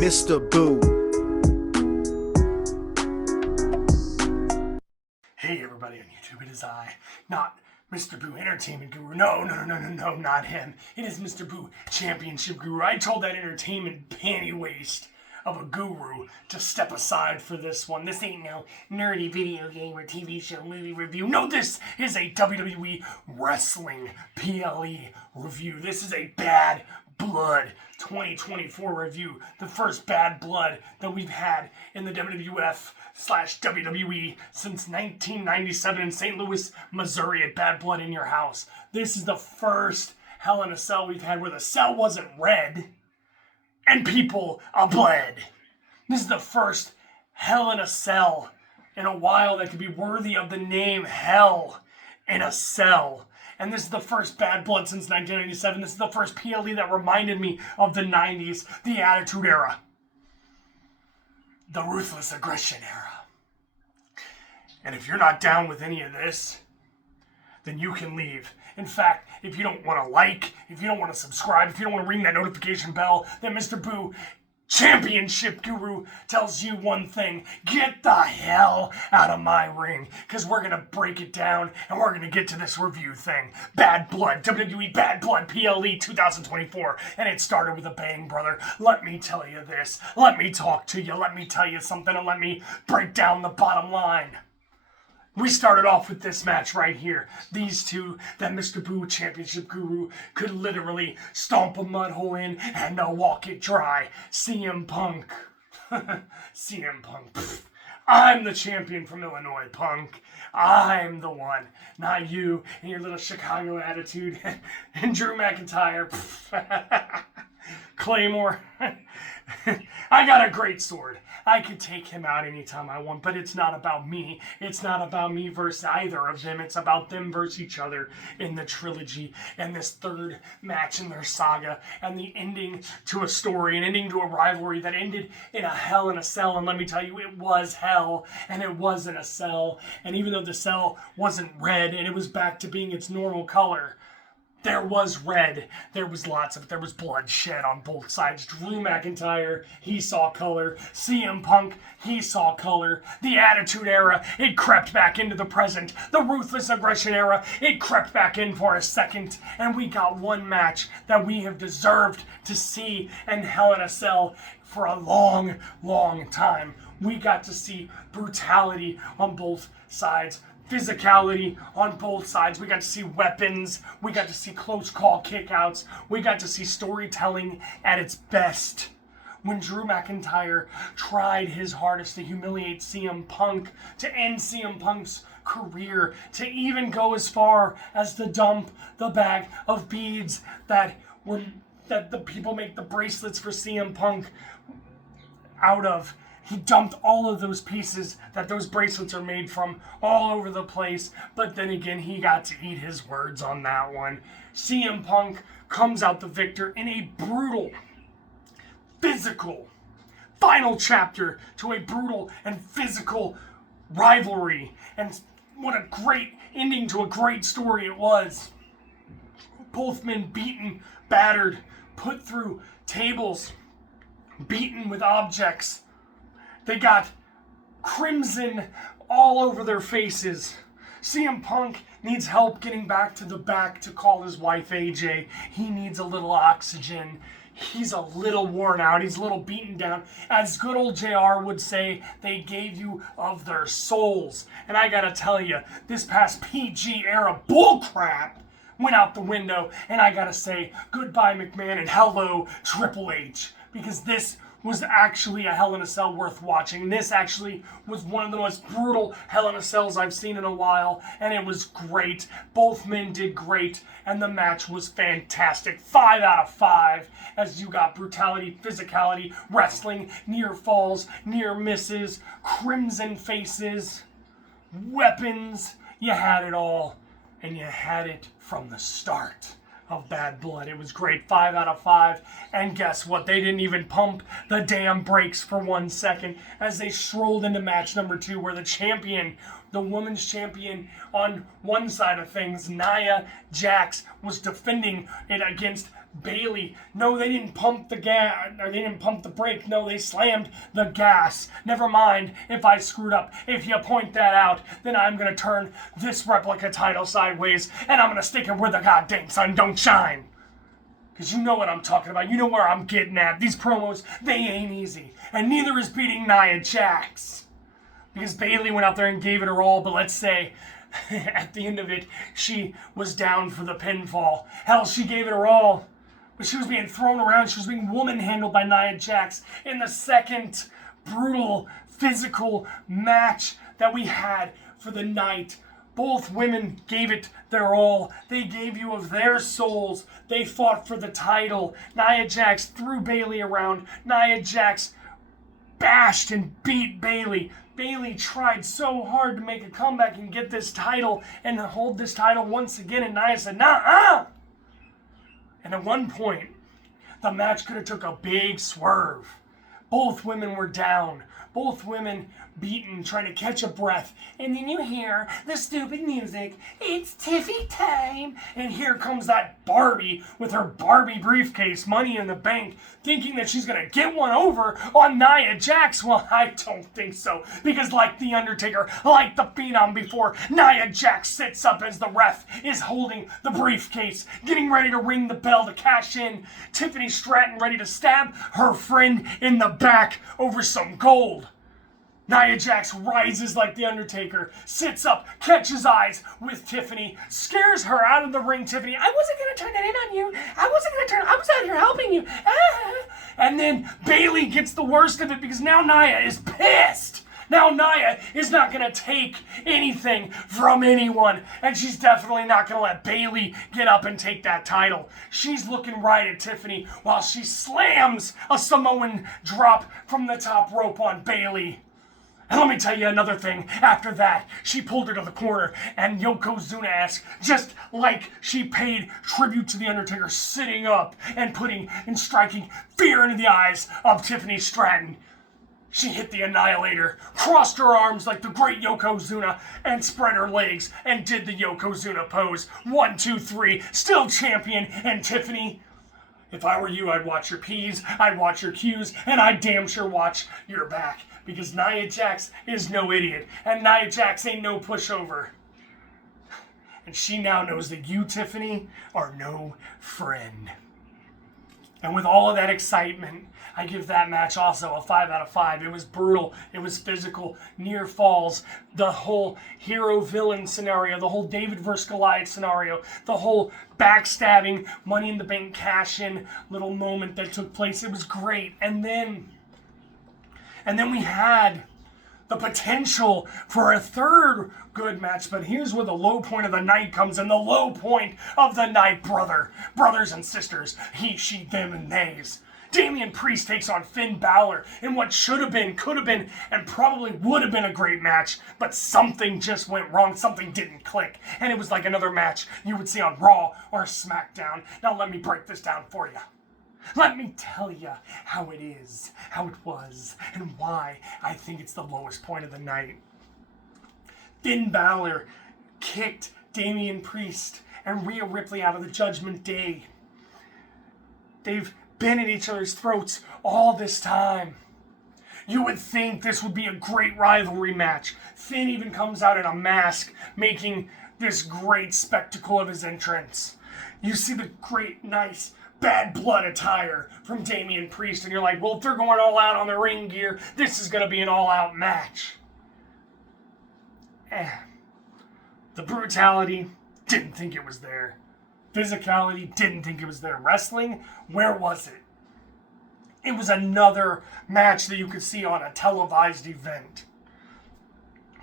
MrBoo. Hey everybody on YouTube, it is I, not MrBoo Entertainment Guru. No, not him. It is MrBoo Championship Guru. I told that entertainment panty waste of a guru to step aside for this one. This ain't no nerdy video game or TV show movie review. No, this is a WWE Wrestling PLE review. This is a Bad Blood 2024 review. The first Bad Blood that we've had in the WWF/WWE since 1997 in St. Louis, Missouri at Bad Blood in Your House. This is the first Hell in a Cell we've had where the cell wasn't red and people bled. This is the first Hell in a Cell in a while that could be worthy of the name Hell in a Cell. And this is the first Bad Blood since 1997. This is the first PLE that reminded me of the 90s, the Attitude Era, the Ruthless Aggression Era. And if you're not down with any of this, then you can leave. In fact, if you don't want to like, if you don't want to subscribe, if you don't want to ring that notification bell, then MrBoo Championship Guru tells you one thing: get the hell out of my ring, because we're going to break it down and we're going to get to this review thing. Bad Blood, WWE Bad Blood PLE 2024, and it started with a bang, brother. Let me tell you this, let me talk to you, let me tell you something, and let me break down the bottom line. We started off with this match right here. These two that MrBoo Championship Guru could literally stomp a mud hole in and walk it dry. CM Punk. CM Punk. Pfft. I'm the champion from Illinois, Punk. I'm the one. Not you and your little Chicago attitude. And Drew McIntyre. Claymore. I got a great sword. I could take him out anytime I want, but it's not about me. It's not about me versus either of them. It's about them versus each other in the trilogy and this third match in their saga and the ending to a story, an ending to a rivalry that ended in a Hell in a Cell. And let me tell you, it was hell and it wasn't a cell. And even though the cell wasn't red and it was back to being its normal color, there was red, there was lots of it, there was bloodshed on both sides. Drew McIntyre, he saw color. CM Punk, he saw color. The Attitude Era, it crept back into the present. The Ruthless Aggression Era, it crept back in for a second. And we got one match that we have deserved to see in Hell in a Cell for a long, long time. We got to see brutality on both sides. Physicality on both sides. We got to see weapons. We got to see close call kickouts. We got to see storytelling at its best. When Drew McIntyre tried his hardest to humiliate CM Punk, to end CM Punk's career, to even go as far as to dump the bag of beads that the people make the bracelets for CM Punk out of. He dumped all of those pieces that those bracelets are made from all over the place. But then again, he got to eat his words on that one. CM Punk comes out the victor in a brutal, physical, final chapter to a brutal and physical rivalry. And what a great ending to a great story it was. Both men beaten, battered, put through tables, beaten with objects. They got crimson all over their faces. CM Punk needs help getting back to the back to call his wife AJ. He needs a little oxygen. He's a little worn out. He's a little beaten down. As good old JR would say, they gave you of their souls. And I gotta tell you, this past PG era bullcrap went out the window. And I gotta say, goodbye McMahon and hello Triple H. Because this was actually a Hell in a Cell worth watching. This actually was one of the most brutal Hell in a Cells I've seen in a while, and it was great. Both men did great, and the match was fantastic. 5 out of 5, as you got brutality, physicality, wrestling, near falls, near misses, crimson faces, weapons. You had it all, and you had it from the start of Bad Blood. It was great. 5 out of 5. And guess what? They didn't even pump the damn brakes for 1 second as they strolled into match number 2, where the champion, the women's champion on one side of things, Nia Jax, was defending it against Bayley, no, they didn't pump the gas, or they didn't pump the brake. No, they slammed the gas. Never mind if I screwed up. If you point that out, then I'm gonna turn this replica title sideways, and I'm gonna stick it where the goddamn sun don't shine. Because you know what I'm talking about. You know where I'm getting at. These promos, they ain't easy. And neither is beating Nia Jax. Because Bayley went out there and gave it her all, but let's say at the end of it, she was down for the pinfall. Hell, she gave it her all. But she was being thrown around. She was being woman-handled by Nia Jax in the second brutal, physical match that we had for the night. Both women gave it their all. They gave you of their souls. They fought for the title. Nia Jax threw Bayley around. Nia Jax bashed and beat Bayley. Bayley tried so hard to make a comeback and get this title and hold this title once again, and Nia said, nah. And at one point, the match could have took a big swerve. Both women were down. Both women beaten, trying to catch a breath. And then you hear the stupid music. It's Tiffy time. And here comes that Barbie with her Barbie briefcase, Money in the Bank, thinking that she's going to get one over on Nia Jax. Well, I don't think so. Because like The Undertaker, like the Phenom before, Nia Jax sits up as the ref is holding the briefcase, getting ready to ring the bell to cash in. Tiffany Stratton ready to stab her friend in the back over some gold. Nia Jax rises like The Undertaker, sits up, catches eyes with Tiffany, scares her out of the ring. Tiffany, I wasn't going to turn it in on you. I was out here helping you. And then Bayley gets the worst of it because now Nia is pissed. Now Nia is not going to take anything from anyone. And she's definitely not going to let Bayley get up and take that title. She's looking right at Tiffany while she slams a Samoan drop from the top rope on Bayley. And let me tell you another thing. After that, she pulled her to the corner and Yokozuna-esque, just like she paid tribute to The Undertaker, sitting up and putting and striking fear into the eyes of Tiffany Stratton. She hit the Annihilator, crossed her arms like the great Yokozuna, and spread her legs and did the Yokozuna pose. 1, 2, 3, still champion. And Tiffany, if I were you, I'd watch your P's, I'd watch your Q's, and I'd damn sure watch your back. Because Nia Jax is no idiot, and Nia Jax ain't no pushover. And she now knows that you, Tiffany, are no friend. And with all of that excitement, I give that match also a 5 out of 5. It was brutal. It was physical. Near falls. The whole hero-villain scenario. The whole David versus Goliath scenario. The whole backstabbing, Money in the Bank cash-in little moment that took place. It was great. And then we had the potential for a third good match. But here's where the low point of the night comes in. The low point of the night, brothers and sisters. He, she, them, and theys. Damian Priest takes on Finn Balor in what should have been, could have been, and probably would have been a great match, but something just went wrong. Something didn't click. And it was like another match you would see on Raw or SmackDown. Now let me break this down for you. Let me tell you how it is, how it was, and why I think it's the lowest point of the night. Finn Balor kicked Damian Priest and Rhea Ripley out of the Judgment Day. They've been at each other's throats all this time. You would think this would be a great rivalry match. Finn even comes out in a mask, making this great spectacle of his entrance. You see the great, nice, bad blood attire from Damian Priest, and you're like, well, if they're going all out on the ring gear, this is going to be an all-out match. The brutality, didn't think it was there. Physicality, didn't think it was there. Wrestling, where was it? It was another match that you could see on a televised event.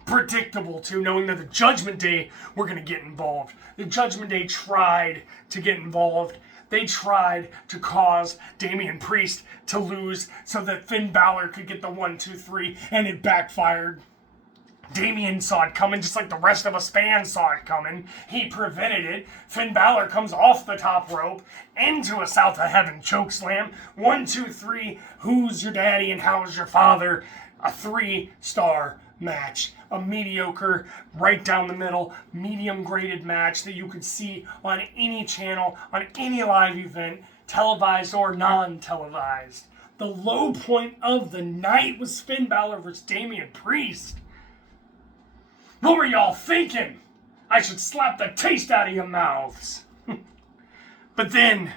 Predictable, too, knowing that the Judgment Day were going to get involved. The Judgment Day tried to get involved. They tried to cause Damian Priest to lose so that Finn Balor could get the 1, 2, 3, and it backfired. Damian saw it coming just like the rest of us fans saw it coming. He prevented it. Finn Balor comes off the top rope into a South of Heaven chokeslam. 1, 2, 3, who's your daddy and how's your father? A 3-star match. A mediocre, right down the middle, medium graded match that you could see on any channel, on any live event. televised or non-televised. The low point of the night was Finn Balor versus Damian Priest. What were y'all thinking? I should slap the taste out of your mouths. But then,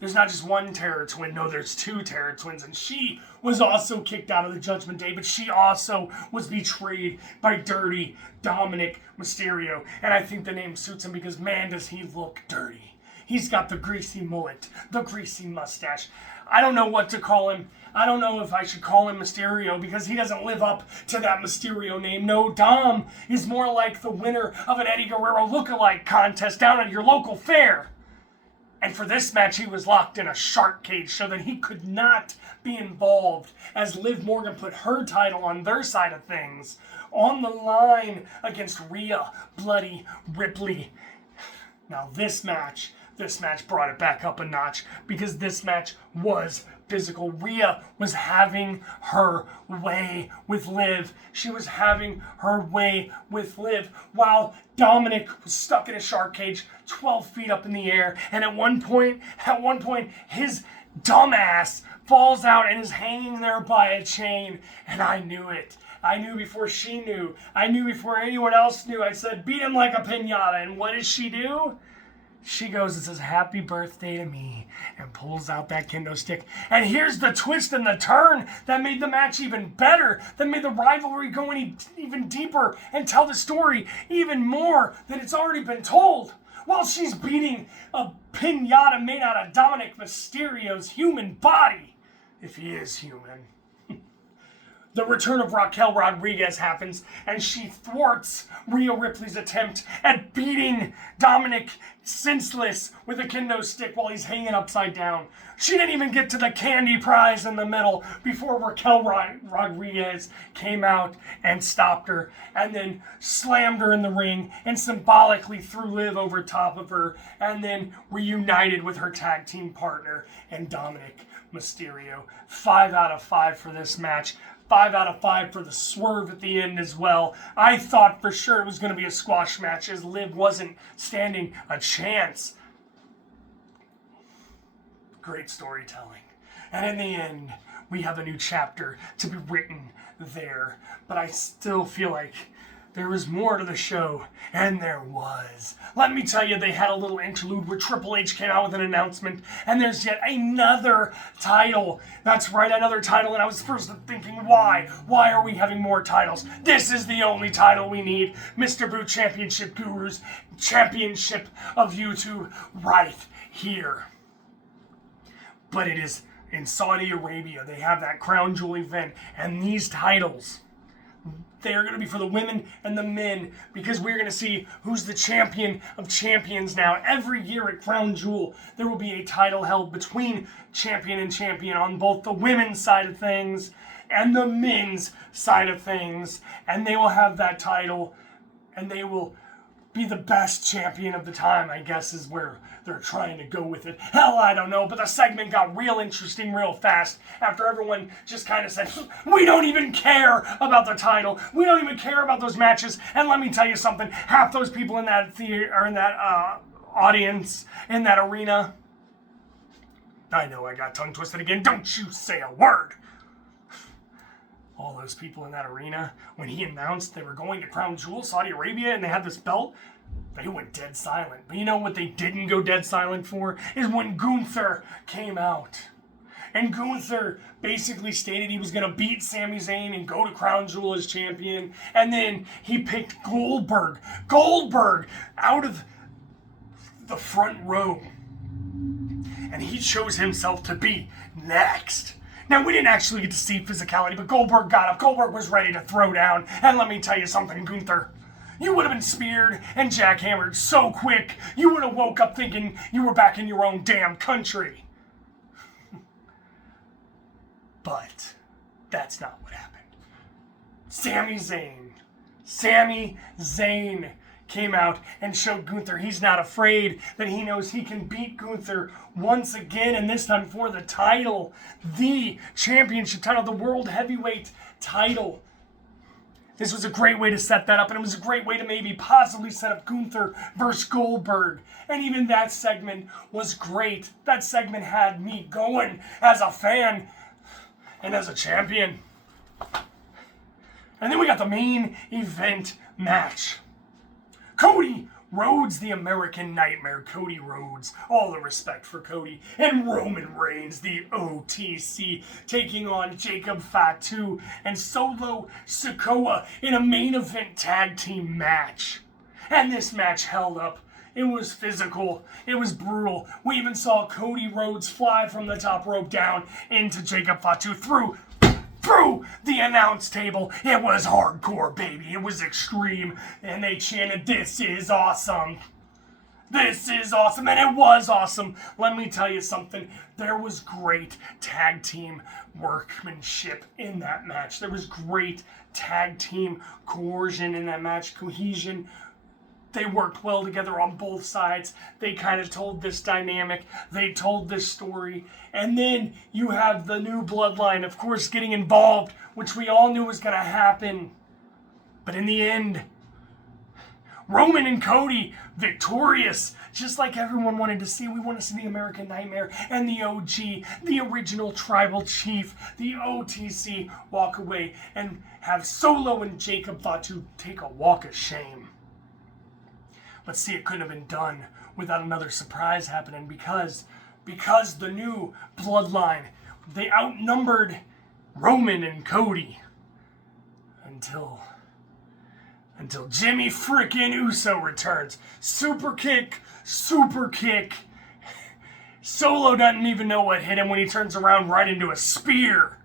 there's not just one Terror Twin, no, there's two Terror Twins, and she was also kicked out of the Judgment Day, but she also was betrayed by dirty Dominic Mysterio. And I think the name suits him because, man, does he look dirty. He's got the greasy mullet, the greasy mustache. I don't know what to call him. I don't know if I should call him Mysterio because he doesn't live up to that Mysterio name. No, Dom is more like the winner of an Eddie Guerrero lookalike contest down at your local fair. And for this match, he was locked in a shark cage so that he could not be involved as Liv Morgan put her title on their side of things on the line against Rhea Bloody Ripley. Now this match brought it back up a notch because this match was physical. Rhea was having her way with Liv. She was having her way with Liv while Dominic was stuck in a shark cage 12 feet up in the air. And at one point, his dumbass falls out and is hanging there by a chain. And I knew it. I knew before she knew. I knew before anyone else knew. I said, beat him like a piñata. And what does she do? She goes and says, happy birthday to me, and pulls out that kendo stick. And here's the twist and the turn that made the match even better, that made the rivalry go even deeper and tell the story even more than it's already been told. While she's beating a piñata made out of Dominic Mysterio's human body, if he is human. The return of Raquel Rodriguez happens, and she thwarts Rhea Ripley's attempt at beating Dominic senseless with a kendo stick while he's hanging upside down. She didn't even get to the candy prize in the middle before Raquel Rodriguez came out and stopped her, and then slammed her in the ring and symbolically threw Liv over top of her, and then reunited with her tag team partner and Dominic Mysterio. 5 out of 5 for this match. 5 out of 5 for the swerve at the end as well. I thought for sure it was going to be a squash match as Liv wasn't standing a chance. Great storytelling. And in the end, we have a new chapter to be written there. But I still feel like there was more to the show, and there was. Let me tell you, they had a little interlude where Triple H came out with an announcement, and there's yet another title. That's right, another title, and I was first thinking, why? Why are we having more titles? This is the only title we need. MrBoo Championship Guru's Championship of YouTube right here. But it is in Saudi Arabia. They have that crown jewel event, and these titles, they are going to be for the women and the men because we're going to see who's the champion of champions now. Every year at Crown Jewel, there will be a title held between champion and champion on both the women's side of things and the men's side of things. And they will have that title and they will be the best champion of the time, I guess is where they're trying to go with it. Hell, I don't know, but the segment got real interesting real fast after everyone just kind of said, we don't even care about the title. We don't even care about those matches. And let me tell you something, half those people in that theater, or in that audience, in that arena, I know I got tongue twisted again, don't you say a word. All those people in that arena, when he announced they were going to Crown Jewel, Saudi Arabia, and they had this belt, they went dead silent. But you know what they didn't go dead silent for? Is when Gunther came out. And Gunther basically stated he was going to beat Sami Zayn and go to Crown Jewel as champion. And then he picked Goldberg out of the front row. And he chose himself to be next. Now, we didn't actually get to see physicality, but Goldberg got up. Goldberg was ready to throw down. And let me tell you something, Gunther. You would have been speared and jackhammered so quick, you would have woke up thinking you were back in your own damn country. But that's not what happened. Sami Zayn came out and showed Gunther he's not afraid, that he knows he can beat Gunther once again, and this time for the title, the championship title, the World Heavyweight title. This was a great way to set that up, and it was a great way to maybe possibly set up Gunther versus Goldberg. And even that segment was great. That segment had me going as a fan and as a champion. And then we got the main event match. Cody Rhodes, the American Nightmare, Cody Rhodes, all the respect for Cody, and Roman Reigns, the OTC, taking on Jacob Fatu and Solo Sikoa in a main event tag team match. And this match held up. It was physical. It was brutal. We even saw Cody Rhodes fly from the top rope down into Jacob Fatu through the announce table. It was hardcore, baby. It was extreme. And they chanted, "This is awesome. This is awesome." And it was awesome. Let me tell you something. There was great tag team workmanship in that match. There was great tag team coercion in that match. Cohesion. They worked well together on both sides. They kind of told this dynamic. They told this story. And then you have the new bloodline, of course, getting involved, which we all knew was going to happen. But in the end, Roman and Cody victorious, just like everyone wanted to see. We want to see the American Nightmare and the OG, the original tribal chief, the OTC, walk away and have Solo and Jacob Fatu take a walk of shame. But see, it couldn't have been done without another surprise happening because the new bloodline, they outnumbered Roman and Cody until Jimmy frickin' Uso returns. Super kick. Solo doesn't even know what hit him when he turns around right into a spear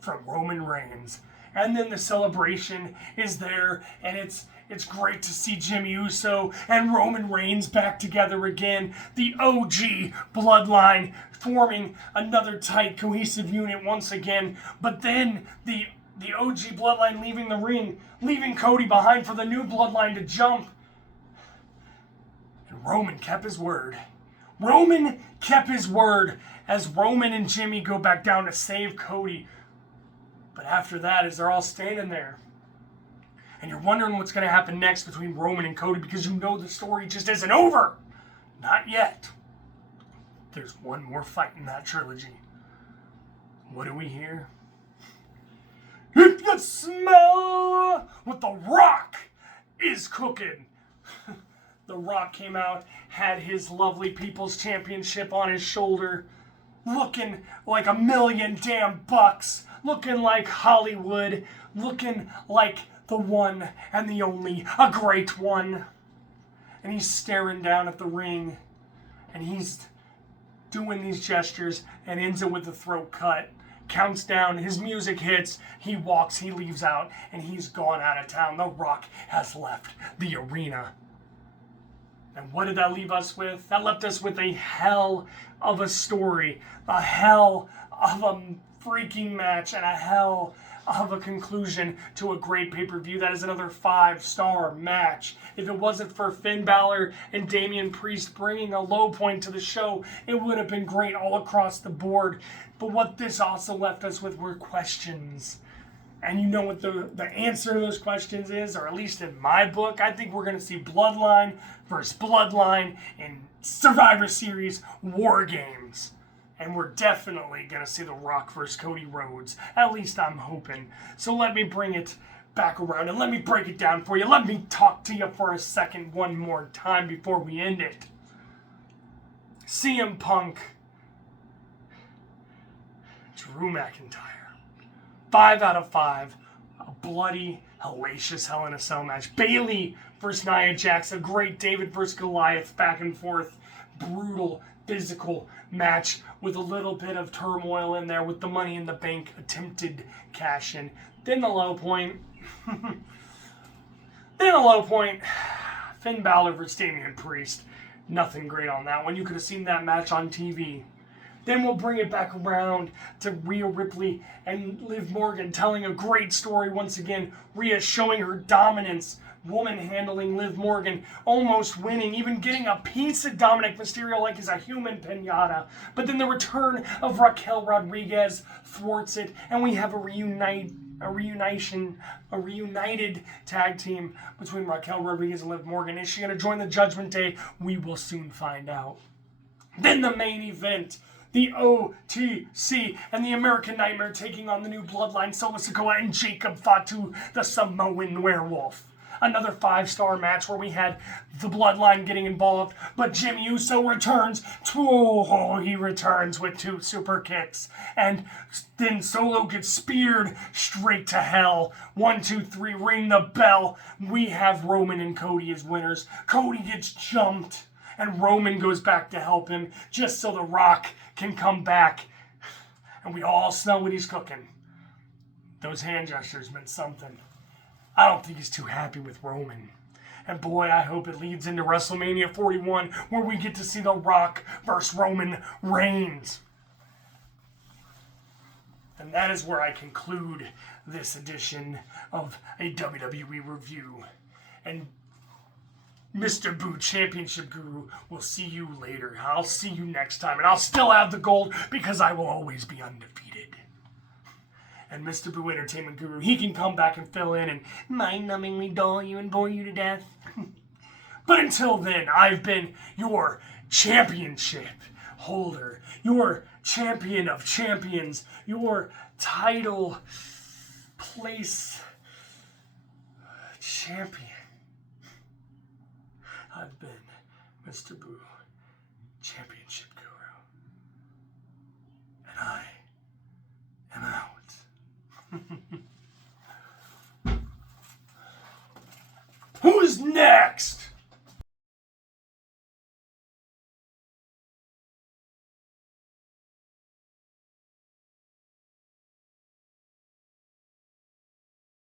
from Roman Reigns. And then the celebration is there, and it's great to see Jimmy Uso and Roman Reigns back together again. The OG bloodline forming another tight, cohesive unit once again. But then the OG bloodline leaving the ring, leaving Cody behind for the new bloodline to jump. And Roman kept his word. Roman kept his word as Roman and Jimmy go back down to save Cody. But after that, as they're all standing there, and you're wondering what's going to happen next between Roman and Cody because you know the story just isn't over. Not yet. There's one more fight in that trilogy. What do we hear? If you smell what The Rock is cooking. The Rock came out, had his lovely People's Championship on his shoulder, looking like $1 million damn bucks, looking like Hollywood, looking like the one and the only, a great one. And he's staring down at the ring, and he's doing these gestures and ends it with a throat cut. Counts down, his music hits, he walks, he leaves out, and he's gone out of town. The Rock has left the arena. And what did that leave us with? That left us with a hell of a story, a hell of a freaking match, and a hell of a conclusion to a great pay-per-view. That is another 5-star match. If it wasn't for Finn Balor and Damian Priest bringing a low point to the show, it would have been great all across the board. But what this also left us with were questions. And you know what the answer to those questions is, or at least in my book, I think we're going to see Bloodline versus Bloodline in Survivor Series War Games. And we're definitely going to see The Rock versus Cody Rhodes. At least I'm hoping. So let me bring it back around and let me break it down for you. Let me talk to you for a second one more time before we end it. CM Punk, Drew McIntyre. 5 out of 5. A bloody, hellacious Hell in a Cell match. Bayley versus Nia Jax. A great David versus Goliath back and forth. Brutal, physical match with a little bit of turmoil in there with the Money in the Bank attempted cash-in. Then the low point. Finn Balor versus Damian Priest. Nothing great on that one. You could have seen that match on TV. Then we'll bring it back around to Rhea Ripley and Liv Morgan telling a great story once again. Rhea showing her dominance woman handling Liv Morgan, almost winning, even getting a piece of Dominic Mysterio like he's a human pinata. But then the return of Raquel Rodriguez thwarts it, and we have a reunited tag team between Raquel Rodriguez and Liv Morgan. Is she going to join the Judgment Day? We will soon find out. Then the main event, the OTC and the American Nightmare taking on the new Bloodline, Solo Sikoa and Jacob Fatu, the Samoan Werewolf. Another 5-star match where we had the Bloodline getting involved, but Jimmy Uso returns. He returns with 2 super kicks, and then Solo gets speared straight to hell. 1, 2, 3, ring the bell. We have Roman and Cody as winners. Cody gets jumped, and Roman goes back to help him, just so The Rock can come back, and we all smell what he's cooking. Those hand gestures meant something. I don't think he's too happy with Roman. And boy, I hope it leads into WrestleMania 41, where we get to see The Rock versus Roman Reigns. And that is where I conclude this edition of a WWE review. And MrBoo Championship Guru will see you later. I'll see you next time. And I'll still have the gold because I will always be undefeated. And MrBoo Entertainment Guru, he can come back and fill in and mind-numbingly dull you and bore you to death. But until then, I've been your championship holder, your champion of champions, your title place champion. I've been MrBoo Championship Guru. And I am out. Who's next?